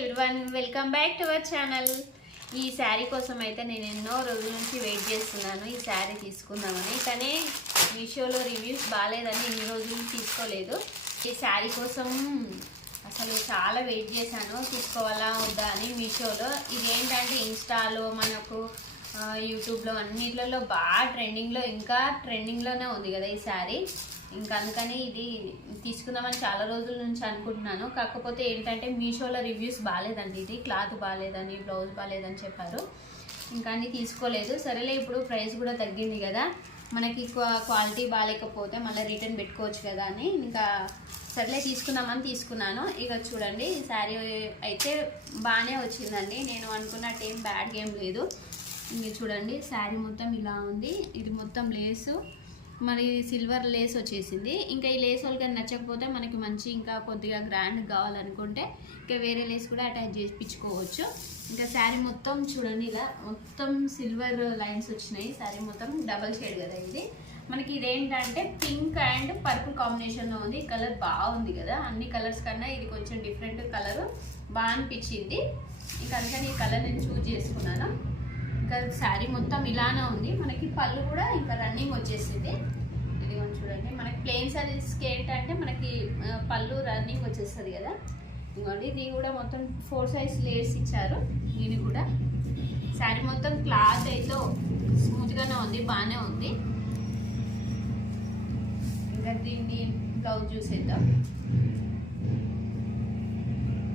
Everyone, welcome back to our channel. ఈ శారీ కోసం అయితే నేను ఎన్నో రోజుల నుంచి వెయిట్ చేస్తున్నాను ఈ శారీ తీసుకుందామని. కానీ మీషోలో రివ్యూస్ బాగాలేదని ఇన్ని రోజులు తీసుకోలేదు. ఈ శారీ కోసం అసలు చాలా వెయిట్ చేశాను, తీసుకోవాలా వద్దా అని. మీషోలో ఇదేంటంటే ఇన్స్టాలో మనకు యూట్యూబ్లో అన్నిట్లలో బాగా ట్రెండింగ్లోనే ఉంది కదా ఈ శారీ. ఇంకా అందుకని ఇది తీసుకుందామని చాలా రోజుల నుంచి అనుకుంటున్నాను. కాకపోతే ఏంటంటే మీషోలో రివ్యూస్ బాగాలేదండి, ఇది క్లాత్ బాగాలేదని, బ్లౌజ్ బాగాలేదని చెప్పారు. ఇంకా అన్నీ తీసుకోలేదు. సరేలే, ఇప్పుడు ప్రైస్ కూడా తగ్గింది కదా, మనకి క్వాలిటీ బాగాలేకపోతే మళ్ళీ రిటర్న్ పెట్టుకోవచ్చు కదా అని ఇంకా సరేలే తీసుకుందామని తీసుకున్నాను. ఇక చూడండి, శారీ అయితే బాగానే వచ్చిందండి. నేను అనుకున్నట్టు ఏం బ్యాడ్ గేమ్ లేదు. ఇంక చూడండి, శారీ మొత్తం ఇలా ఉంది. ఇది మొత్తం లేసు, మరి సిల్వర్ లేస్ వచ్చేసింది. ఇంకా ఈ లేస్ వాళ్ళకి నచ్చకపోతే మనకి మంచి ఇంకా కొద్దిగా గ్రాండ్ కావాలనుకుంటే ఇంకా వేరే లేస్ కూడా అటాచ్ చేయించుకోవచ్చు. ఇంకా శారీ మొత్తం చూడండి, ఇలా మొత్తం సిల్వర్ లైన్స్ వచ్చినాయి. శారీ మొత్తం డబల్ షేడ్ కదా ఇది. మనకి ఇదేంటంటే పింక్ అండ్ పర్పుల్ కాంబినేషన్లో ఉంది. ఈ కలర్ బాగుంది కదా, అన్ని కలర్స్ కన్నా ఇది కొంచెం డిఫరెంట్ కలర్ బాగా అనిపించింది. ఇంకా అందుకని ఈ కలర్ నేను చూజ్ చేసుకున్నాను. ఇంకా శారీ మొత్తం ఇలానే ఉంది. మనకి పళ్ళు కూడా ఇంకా రన్నింగ్ వచ్చేసింది. ఇది చూడండి, మనకి ప్లెయిన్ శారీస్కి ఏంటంటే మనకి పళ్ళు రన్నింగ్ వచ్చేస్తుంది కదా. ఇంకోండి, ఇది కూడా మొత్తం 4 సైజ్ లేయర్స్ ఇచ్చారు. దీని కూడా శారీ మొత్తం క్లాత్ అయితే స్మూత్గానే ఉంది, బాగానే ఉంది. ఇంకా దీన్ని బ్లౌజ్ చూసేద్దాం.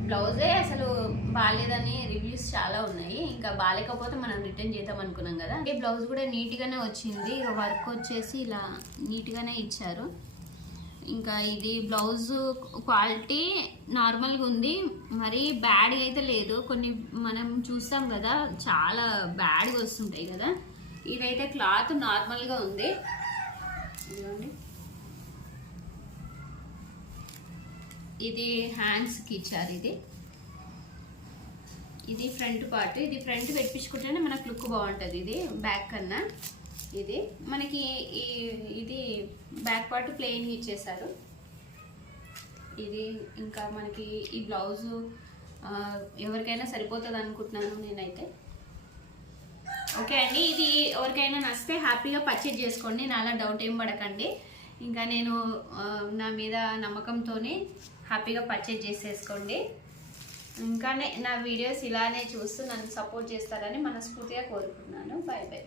బ్లౌజే అసలు బాగాలేదని రివ్యూస్ చాలా ఉన్నాయి. ఇంకా బాగాలేకపోతే మనం రిటర్న్ చేద్దాం అనుకున్నాం కదా. ఈ బ్లౌజ్ కూడా నీట్గానే వచ్చింది. వర్క్ వచ్చేసి ఇలా నీట్గానే ఇచ్చారు. ఇంకా ఇది బ్లౌజ్ క్వాలిటీ నార్మల్గా ఉంది, మరీ బ్యాడ్గా అయితే లేదు. కొన్ని మనం చూస్తాం కదా, చాలా బ్యాడ్గా వస్తుంటాయి కదా. ఇదైతే క్లాత్ నార్మల్గా ఉంది. ఇదిగోండి, ఇది హ్యాండ్స్కి ఇచ్చారు. ఇది ఫ్రంట్ పార్ట్. ఇది ఫ్రంట్ పెట్టించుకుంటేనే మనకు లుక్ బాగుంటుంది, ఇది బ్యాక్ కన్నా. ఇది మనకి ఇది బ్యాక్ పార్ట్ ప్లెయిన్ ఇచ్చేసారు. ఇది ఇంకా మనకి ఈ బ్లౌజు ఎవరికైనా సరిపోతుంది అనుకుంటున్నాను నేనైతే. ఓకే అండి, ఇది ఎవరికైనా నచ్చితే హ్యాపీగా పర్చేజ్ చేసుకోండి, నాలా డౌట్ ఏం పడకండి. ఇంకా నేను నా మీద నమ్మకంతోనే హ్యాపీగా పర్చేజ్ చేసేసుకోండి. ఇంకా నా వీడియోస్ ఇలానే చూస్తూ నన్ను సపోర్ట్ చేస్తారని మనస్ఫూర్తిగా కోరుకుంటున్నాను. By by.